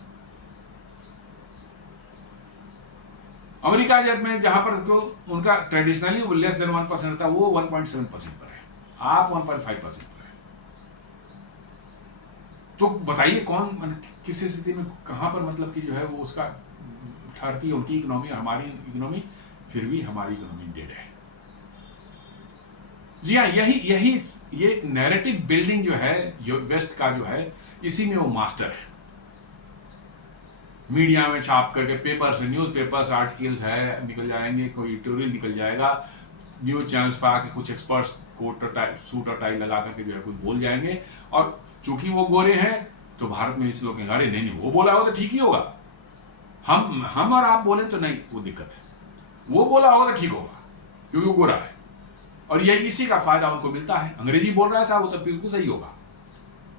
अमेरिका जब में जहां पर जो उनका ट्रेडिशनली लेस देन 1% था, वो 1.7% पर है, आप 1.5% पर है। तो बताइए कौन किस स्थिति में कहां पर मतलब कि जो है वो उसका ठहरती है उनकी इकोनॉमी, हमारी इकोनॉमी, फिर भी हमारी इकोनॉमी डेड है। जी हाँ, ये नैरेटिव बिल्डिंग जो है वेस्ट का जो है, इसी में वो मास्टर है। मीडिया में छाप करके पेपर्स, न्यूज़पेपर्स, आर्टिकल्स है निकल जाएंगे, कोई एडिटोरियल निकल जाएगा, न्यूज चैनल्स पर आके कुछ एक्सपर्ट्स कोट और टाई, सूट और टाई लगा करके जो है कुछ बोल जाएंगे, और चूंकि वो गोरे हैं तो भारत में इस लोग कहेंगे अरे नहीं वो बोला होगा तो ठीक ही होगा, हम और आप बोले तो नहीं, वो दिक्कत है, वो बोला होगा तो ठीक होगा क्योंकि वो गोरा है, और यही इसी का फायदा उनको मिलता है। अंग्रेजी बोल रहा है साहब, वो तो बिल्कुल सही होगा,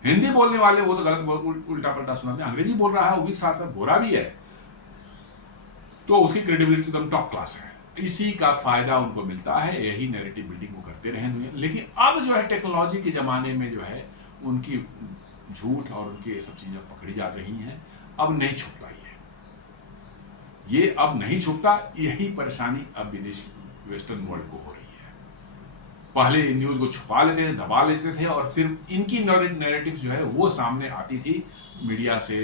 हिंदी बोलने वाले वो तो गलत उल्टा पल्टा सुनाते हैं, अंग्रेजी बोल रहा है वो भी साथ साथ गोरा भी है, तो उसकी क्रेडिबिलिटी एकदम टॉप क्लास है, इसी का फायदा उनको मिलता है, यही नैरेटिव बिल्डिंग वो करते रहे दुनिया। लेकिन अब जो है टेक्नोलॉजी के जमाने में जो है उनकी झूठ और उनकी ये सब चीजें पकड़ी जा रही हैं, अब नहीं छुपता ये अब नहीं छुपता, यही परेशानी अब विदेशी वेस्टर्न वर्ल्ड को हो रही है। पहले न्यूज को छुपा लेते थे, दबा लेते थे, और फिर इनकी नैरेटिव जो है वो सामने आती थी मीडिया से,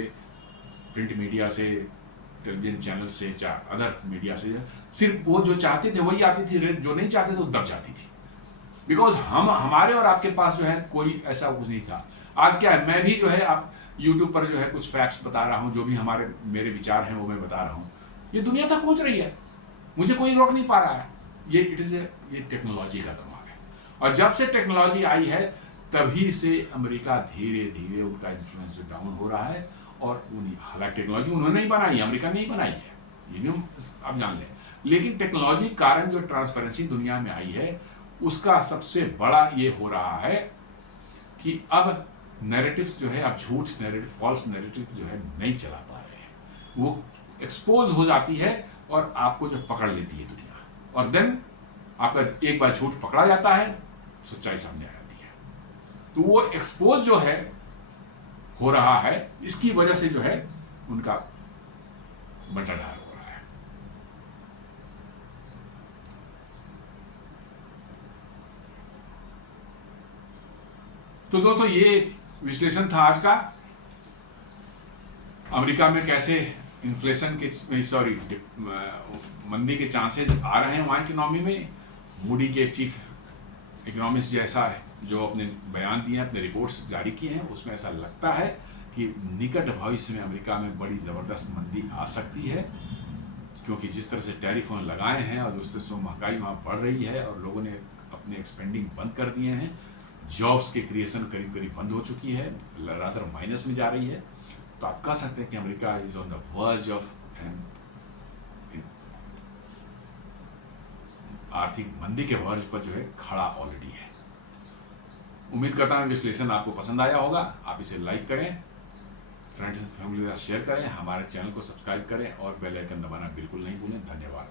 प्रिंट मीडिया से, टेलीविजन चैनल से, अदर मीडिया से, सिर्फ वो जो चाहते थे वही आती थी, जो नहीं चाहते थे वो दब जाती थी, बिकॉज हमारे और आपके पास जो है कोई ऐसा कुछ नहीं था। आज क्या है, मैं भी जो है आप यूट्यूब पर जो है कुछ फैक्ट्स बता रहा हूँ, जो भी मेरे विचार हैं वो मैं बता रहा हूँ, ये दुनिया तक पहुंच रही है, मुझे कोई रोक नहीं पा रहा है। ये टेक्नोलॉजी का कमाल है, और जब से टेक्नोलॉजी आई है तभी से अमेरिका धीरे धीरे उनका इन्फ्लुएंस डाउन हो रहा है, और हालांकि टेक्नोलॉजी उन्होंने नहीं बनाई, अमेरिका ने ही बनाई है, ये आप जान लें, लेकिन टेक्नोलॉजी कारण जो ट्रांसपेरेंसी दुनिया में आई है उसका सबसे बड़ा ये हो रहा है कि अब नैरेटिव्स जो है, अब झूठ नैरेटिव, फॉल्स नैरेटिव जो है नहीं चला पा रहे हैं, वो एक्सपोज हो जाती है और आपको जो पकड़ लेती है दुनिया, और देन आपका एक बार झूठ पकड़ा जाता है, सच्चाई सामने आ जाती है। तो वो एक्सपोज जो है हो रहा है, इसकी वजह से जो है उनका बंटाढार हो रहा है। तो दोस्तों ये विश्लेषण था आज का, अमेरिका में कैसे इन्फ्लेशन के मंदी के चांसेस आ रहे हैं वहाँ इकोनॉमी में। मूडी के चीफ इकोनॉमिस्ट जैसा है जो अपने बयान दिए हैं, अपने रिपोर्ट्स जारी किए हैं, उसमें ऐसा लगता है कि निकट भविष्य में अमेरिका में बड़ी ज़बरदस्त मंदी आ सकती है, क्योंकि जिस तरह से टैरिफ लगाए हैं और जिस तरह से महंगाई वहाँ बढ़ रही है और लोगों ने अपने एक्सपेंडिंग बंद कर दिए हैं, जॉब्स के क्रिएशन करीब करीब बंद हो चुकी है, रादर माइनस में जा रही है। तो आप कह सकते हैं कि America is on the verge of an आर्थिक मंदी के वर्ज पर जो है खड़ा ऑलरेडी है। उम्मीद करता हूं विश्लेषण आपको पसंद आया होगा। आप इसे लाइक करें, फ्रेंड्स एंड फैमिली के साथ शेयर करें, हमारे चैनल को सब्सक्राइब करें और बेल आइकन दबाना बिल्कुल नहीं भूलें। धन्यवाद।